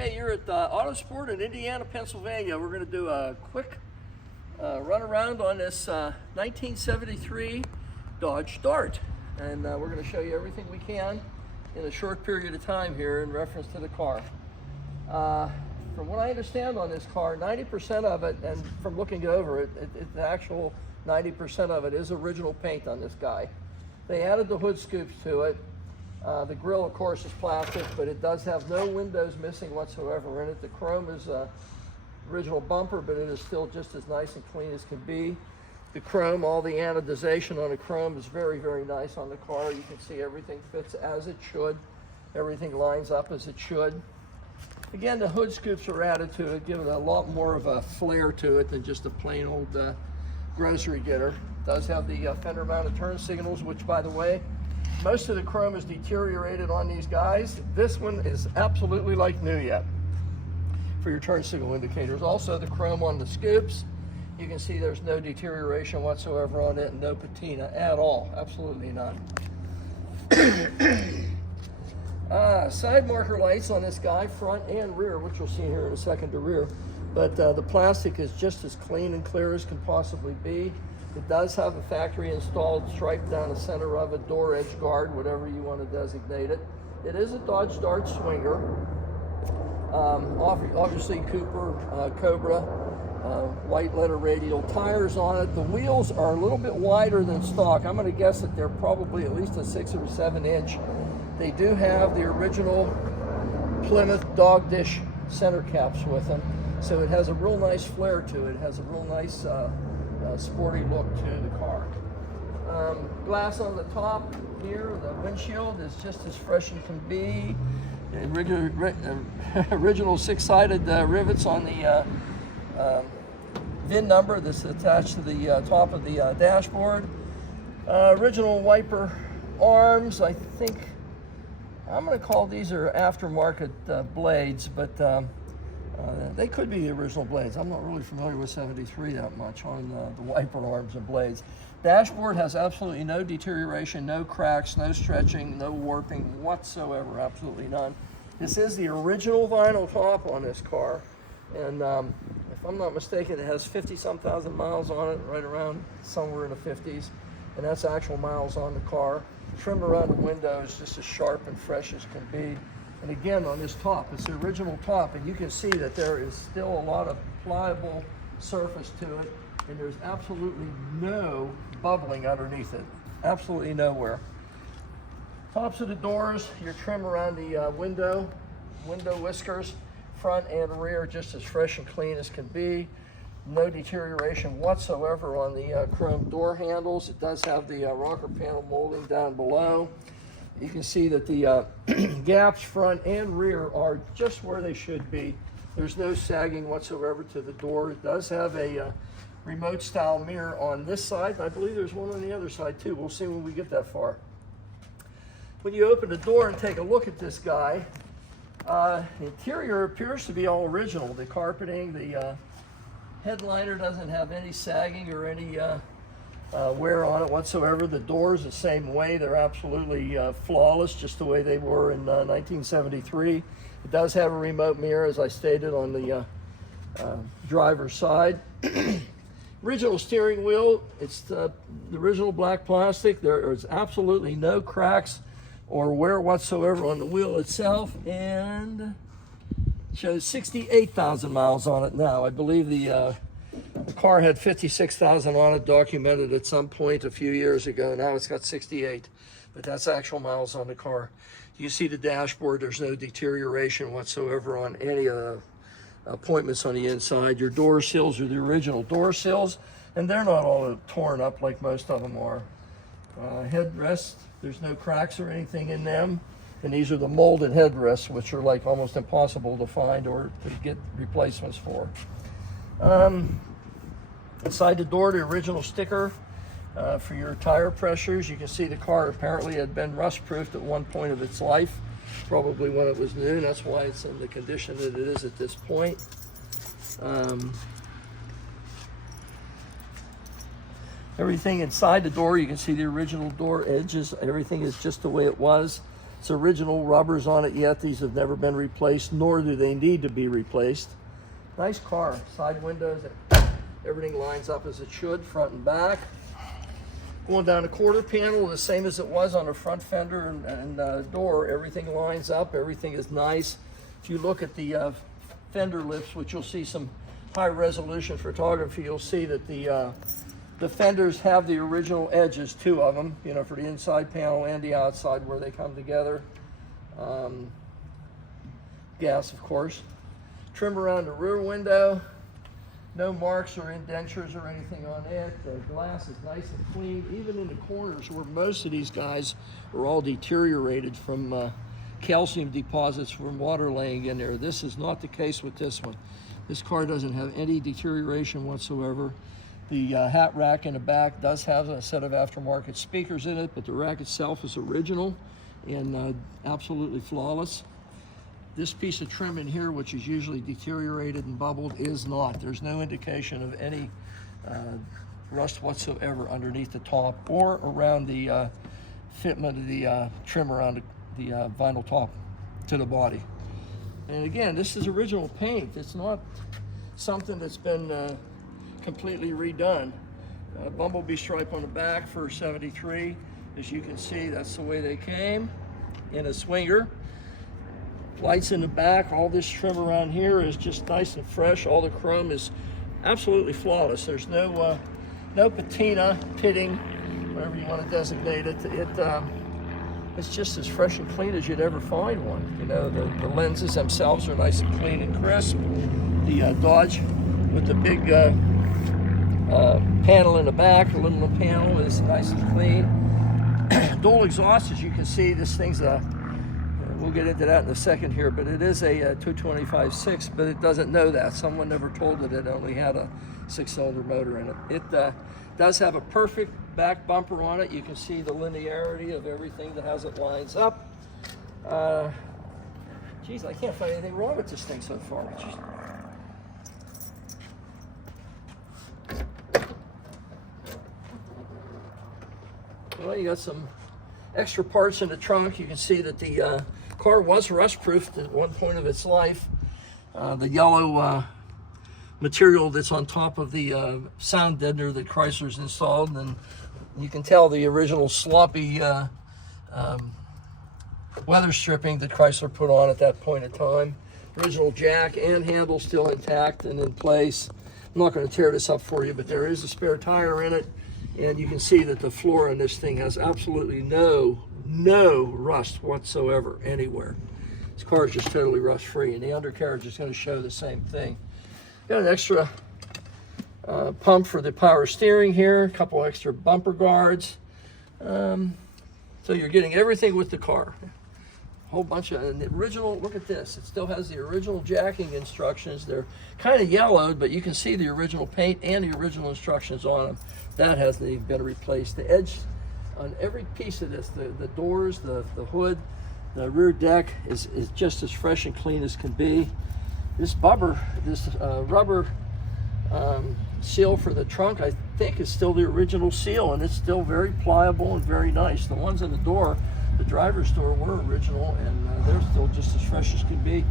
Okay, you're at Autosport in Indiana, Pennsylvania. We're going to do a quick run around on this 1973 Dodge Dart. And we're going to show you everything we can in a short period of time here in reference to the car. From what I understand on this car, 90% of it, and from looking over it, the actual 90% of it is original paint on this guy. They added the hood scoops to it. The grille, of course, is plastic, but it does have no windows missing whatsoever in it. The chrome is original bumper, but it is still just as nice and clean as can be. The chrome, all the anodization on the chrome is very, very nice on the car. You can see everything fits as it should. Everything lines up as it should. Again, the hood scoops are added to it, giving it a lot more of a flair to it than just a plain old grocery getter. It does have the fender mounted turn signals, which, by the way, most of the chrome is deteriorated on these guys. This one is absolutely like new yet for your turn signal indicators. Also, the chrome on the scoops, you can see there's no deterioration whatsoever on it and no patina at all. Absolutely none. Side marker lights on this guy, front and rear, which you'll see here in a second, to rear. But the plastic is just as clean and clear as can possibly be. It does have a factory installed stripe down the center of it, door edge guard, whatever you want to designate it. It is a Dodge Dart swinger. Obviously Cooper, Cobra, white letter radial tires on it. The wheels are a little bit wider than stock. I'm going to guess that they're probably at least a 6 or 7 inch. They do have the original Plymouth dog dish center caps with them. So it has a real nice flair to it. It has a real nice sporty look to the car. Glass on the top here, the windshield is just as fresh as can be. Original 6-sided rivets on the VIN number that's attached to the top of the dashboard. Original wiper arms. I think I'm going to call these are aftermarket blades, but they could be the original blades. I'm not really familiar with 73 that much on the wiper arms and blades. Dashboard has absolutely no deterioration, no cracks, no stretching, no warping whatsoever, absolutely none. This is the original vinyl top on this car, and if I'm not mistaken, it has 50-some thousand miles on it, right around somewhere in the 50s, and that's actual miles on the car. Trim around the window is just as sharp and fresh as can be. And again, on this top, it's the original top, and you can see that there is still a lot of pliable surface to it, and there's absolutely no bubbling underneath it. Absolutely nowhere. Tops of the doors, your trim around the window whiskers, front and rear, just as fresh and clean as can be. No deterioration whatsoever on the chrome door handles. It does have the rocker panel molding down below. You can see that the gaps front and rear are just where they should be. There's no sagging whatsoever to the door. It does have a remote style mirror on this side, and I believe there's one on the other side too. We'll see when we get that far. When you open the door and take a look at this guy, the interior appears to be all original. The carpeting, the headliner doesn't have any sagging or any wear on it whatsoever. The doors the same way. They're absolutely flawless, just the way they were in 1973. It does have a remote mirror, as I stated, on the driver's side. Original steering wheel. It's the original black plastic. There is absolutely no cracks or wear whatsoever on the wheel itself, and shows 68,000 miles on it now. I believe the car had 56,000 on it, documented at some point a few years ago. Now it's got 68, but that's actual miles on the car. You see the dashboard, there's no deterioration whatsoever on any of the appointments on the inside. Your door sills are the original door sills, and they're not all torn up like most of them are. Headrests, there's no cracks or anything in them. And these are the molded headrests, which are like almost impossible to find or to get replacements for. Inside the door, the original sticker for your tire pressures. You can see the car apparently had been rust-proofed at one point of its life, probably when it was new. That's why it's in the condition that it is at this point. Everything inside the door, you can see the original door edges. Everything is just the way it was. It's original rubbers on it yet. These have never been replaced, nor do they need to be replaced. Nice car. Side windows, everything lines up as it should, front and back. Going down the quarter panel, the same as it was on the front fender and door. Everything lines up, everything is nice. If you look at the fender lips, which you'll see some high resolution photography, you'll see that the fenders have the original edges, 2 of them, you know, for the inside panel and the outside where they come together. Gas, of course. Trim around the rear window. No marks or indentures or anything on it. The glass is nice and clean, even in the corners where most of these guys are all deteriorated from calcium deposits from water laying in there. This is not the case with this one. This car doesn't have any deterioration whatsoever. The hat rack in the back does have a set of aftermarket speakers in it, but the rack itself is original and absolutely flawless. This piece of trim in here, which is usually deteriorated and bubbled, is not. There's no indication of any rust whatsoever underneath the top or around the fitment of the trim around the vinyl top to the body. And again, this is original paint. It's not something that's been completely redone. Bumblebee stripe on the back for 73. As you can see, that's the way they came in a swinger. Lights in the back. All this trim around here is just nice and fresh. All the chrome is absolutely flawless. There's no patina, pitting, whatever you want to designate it. It's just as fresh and clean as you'd ever find one. You know, the lenses themselves are nice and clean and crisp. The Dodge with the big panel in the back, aluminum panel, is nice and clean. Dual exhaust, as you can see, this thing's we'll get into that in a second here, but it is a 225/6, but it doesn't know that. Someone never told it only had a 6-cylinder motor in it. It does have a perfect back bumper on it. You can see the linearity of everything that has it lines up. Geez, I can't find anything wrong with this thing so far. Jeez. Well, you got some extra parts in the trunk. You can see that the car was rust-proofed at one point of its life. The yellow material that's on top of the sound deadener that Chrysler's installed, and you can tell the original sloppy weather stripping that Chrysler put on at that point in time. Original jack and handle still intact and in place. I'm not going to tear this up for you, but there is a spare tire in it, and you can see that the floor in this thing has absolutely no rust whatsoever anywhere. This car is just totally rust free, and the undercarriage is going to show the same thing. Got an extra pump for the power steering here, a couple extra bumper guards. So you're getting everything with the car. A whole bunch of, and the original, look at this, it still has the original jacking instructions. They're kind of yellowed, but you can see the original paint and the original instructions on them. That hasn't even been replaced. The edge on every piece of this, the doors, the hood, the rear deck is just as fresh and clean as can be. This rubber seal for the trunk, I think, is still the original seal, and it's still very pliable and very nice. The ones in the door, the driver's door, were original, and they're still just as fresh as can be.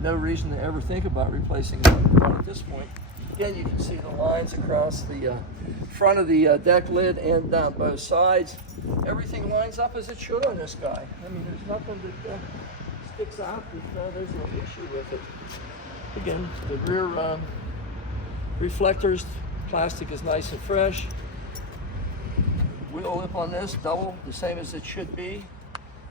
No reason to ever think about replacing them at this point. Again, you can see the lines across the front of the deck lid and down both sides. Everything lines up as it should on this guy. I mean, there's nothing that sticks out that there's no issue with it. Again, the rear reflectors, plastic is nice and fresh. Wheel lip on this, double, the same as it should be,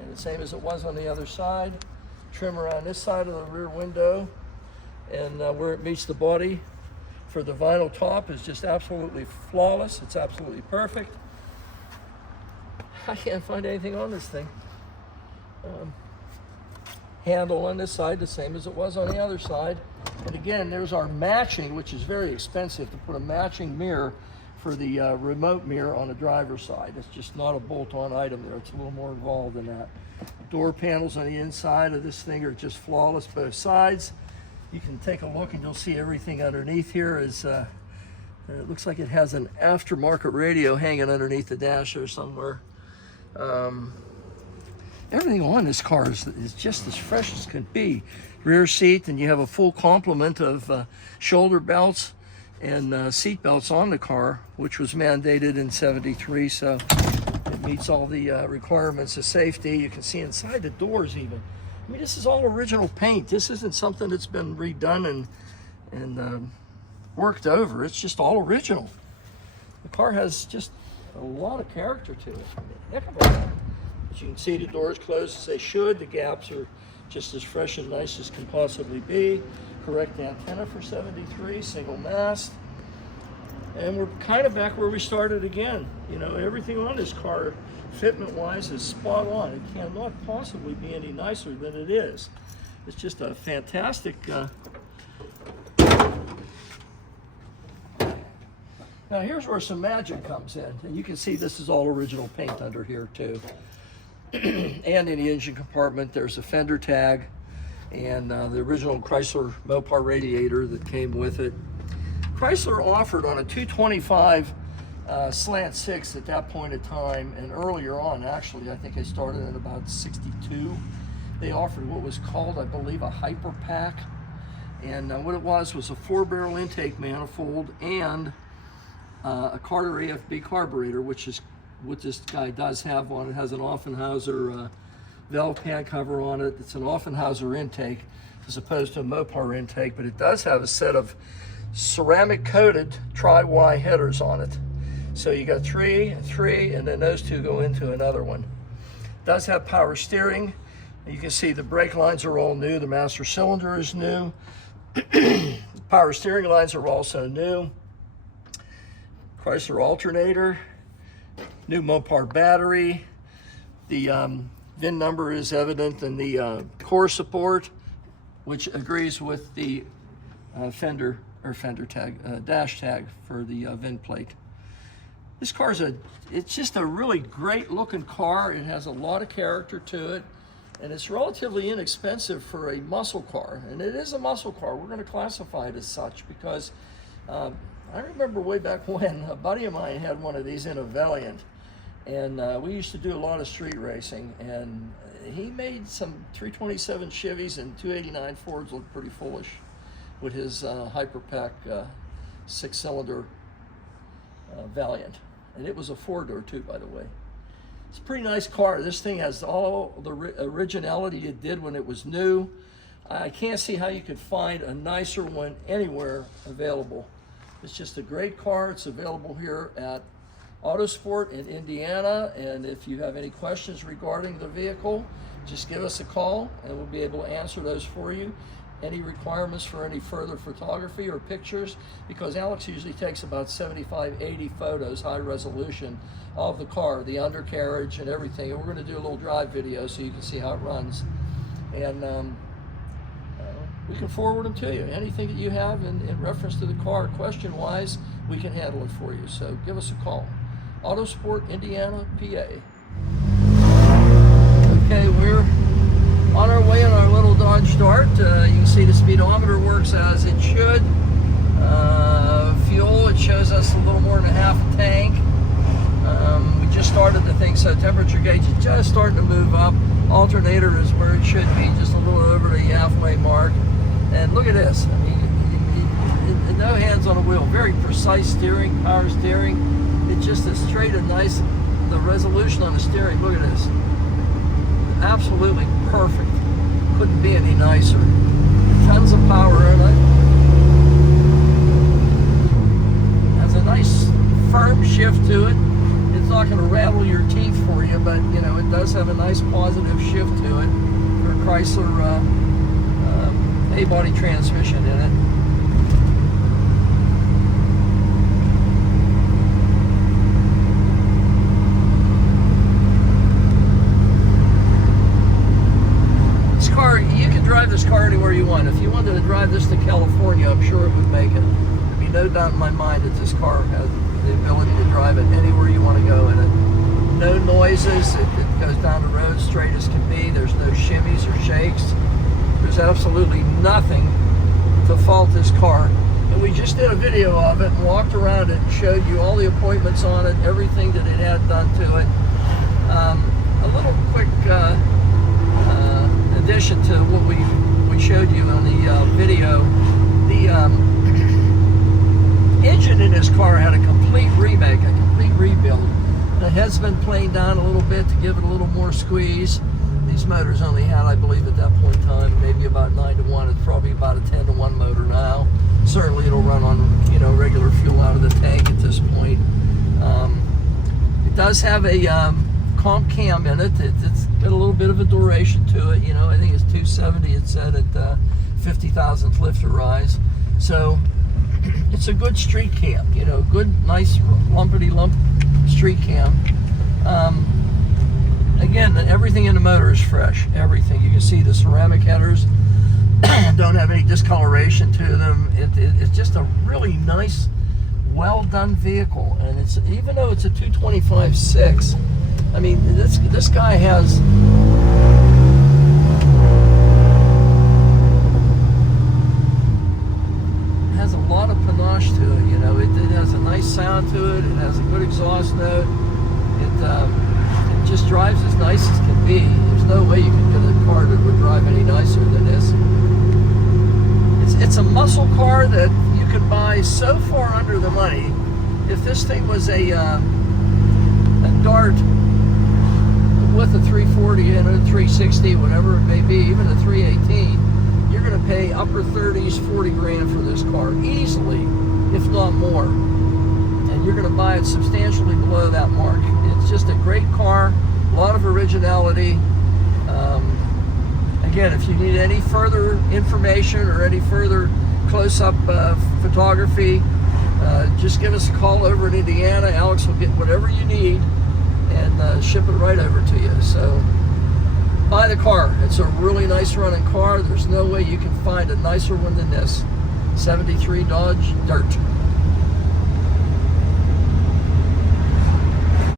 and the same as it was on the other side. Trim around this side of the rear window, and where it meets the body for the vinyl top is just absolutely flawless. It's absolutely perfect. I can't find anything on this thing. Handle on this side, the same as it was on the other side. And again, there's our matching, which is very expensive to put a matching mirror for the remote mirror on the driver's side. It's just not a bolt-on item there. It's a little more involved than that. Door panels on the inside of this thing are just flawless, both sides. You can take a look and you'll see everything underneath here is, it looks like it has an aftermarket radio hanging underneath the dash there somewhere. everything on this car is just as fresh as can be. Rear seat, and you have a full complement of shoulder belts and seat belts on the car, which was mandated in '73, so it meets all the requirements of safety. You can see inside the doors even. I mean, this is all original paint. This isn't something that's been redone and worked over. It's just all original. The car has just a lot of character to it. I mean, heck of a lot. As you can see, the doors closed as they should. The gaps are just as fresh and nice as can possibly be. Correct antenna for '73, single mast. And we're kind of back where we started again. You know, everything on this car, fitment-wise, is spot on. It cannot possibly be any nicer than it is. It's just a fantastic... Now here's where some magic comes in. And you can see this is all original paint under here too. And in the engine compartment, there's a fender tag and the original Chrysler Mopar radiator that came with it. Chrysler offered on a 225 slant 6 at that point in time, and earlier on, actually, I think I started in about '62. They offered what was called, I believe, a hyper pack, and what it was a 4-barrel intake manifold and a Carter AFB carburetor, which is what this guy does have on it. It has an Offenhauser valve pan cover on it. It's an Offenhauser intake as opposed to a Mopar intake, but it does have a set of ceramic coated tri-Y headers on it. So you got three, and then those two go into another one. It does have power steering. You can see the brake lines are all new. The master cylinder is new. Power steering lines are also new. Chrysler alternator, new Mopar battery. The VIN number is evident in the core support, which agrees with the fender tag, dash tag for the VIN plate. This car is it's just a really great looking car. It has a lot of character to it, and it's relatively inexpensive for a muscle car. And it is a muscle car. We're going to classify it as such because I remember way back when a buddy of mine had one of these in a Valiant, and we used to do a lot of street racing, and he made some 327 Chevys and 289 Fords look pretty foolish with his Hyperpack 6-cylinder Valiant. And it was a 4-door too, by the way. It's a pretty nice car. This thing has all the originality it did when it was new. I can't see how you could find a nicer one anywhere available. It's just a great car. It's available here at Autosport in Indiana, and if you have any questions regarding the vehicle, just give us a call and we'll be able to answer those for you. Any requirements for any further photography or pictures, because Alex usually takes about 75, 80 photos, high resolution, of the car, the undercarriage and everything. And we're going to do a little drive video so you can see how it runs. And we can forward them to you. Anything that you have in reference to the car, question-wise, we can handle it for you. So give us a call. Autosport, Indiana, PA. Okay, we're on our way in our little Dodge Dart. You can see the speedometer works as it should. Fuel, it shows us a little more than a half a tank. We just started the thing, so temperature gauge is just starting to move up. Alternator is where it should be, just a little over the halfway mark. And look at this. I mean, no hands on the wheel. Very precise steering, power steering. It's just as straight and nice. The resolution on the steering, look at this. Absolutely perfect. Couldn't be any nicer. Tons of power in it. Has a nice firm shift to it. It's not going to rattle your teeth for you, but you know, it does have a nice positive shift to it for a Chrysler A-body transmission in it. This car, you can drive this car anywhere you want. If you wanted to drive this to California, I'm sure it would make it. There'd be no doubt in my mind that this car has the ability to drive it anywhere you want to go in it. No noises. It goes down the road straight as can be. There's no shimmies or shakes. There's absolutely nothing to fault this car. And we just did a video of it and walked around it and showed you all the appointments on it, everything that it had done to it. A little quick addition to what we showed you on the video, the engine in this car had a complete remake, a complete rebuild. The head's been planed down a little bit to give it a little more squeeze. These motors only had, I believe, at that point in time, maybe about 9-to-1. It's probably about a 10-to-1 motor now. Certainly, it'll run on, you know, regular fuel out of the tank at this point. It does have a comp cam in it. It's got a little bit of a duration to it. You know, I think it's 270. It said at 50,000th lift to rise. So it's a good street cam. You know, good, nice lumpity lump street cam. Again, everything in the motor is fresh. Everything. You can see the ceramic headers don't have any discoloration to them. It's just a really nice, well done vehicle. And it's, even though it's a 225/6, I mean, this guy has a lot of panache to it. You know, it has a nice sound to it. It has a good exhaust note. It just drives as nice as can be. There's no way you can get a car that would drive any nicer than this. It's a muscle car that you could buy so far under the money. If this thing was a Dart with a 340 and a 360, whatever it may be, even a 318, you're going to pay upper 30s, 40 grand for this car easily, if not more. And you're going to buy it substantially below that mark. It's just a great car, a lot of originality. Again, if you need any further information or any further close-up photography, just give us a call over in Indiana. Alex will get whatever you need and ship it right over to you. So buy the car. It's a really nice running car. There's no way you can find a nicer one than this. 73 Dodge Dart.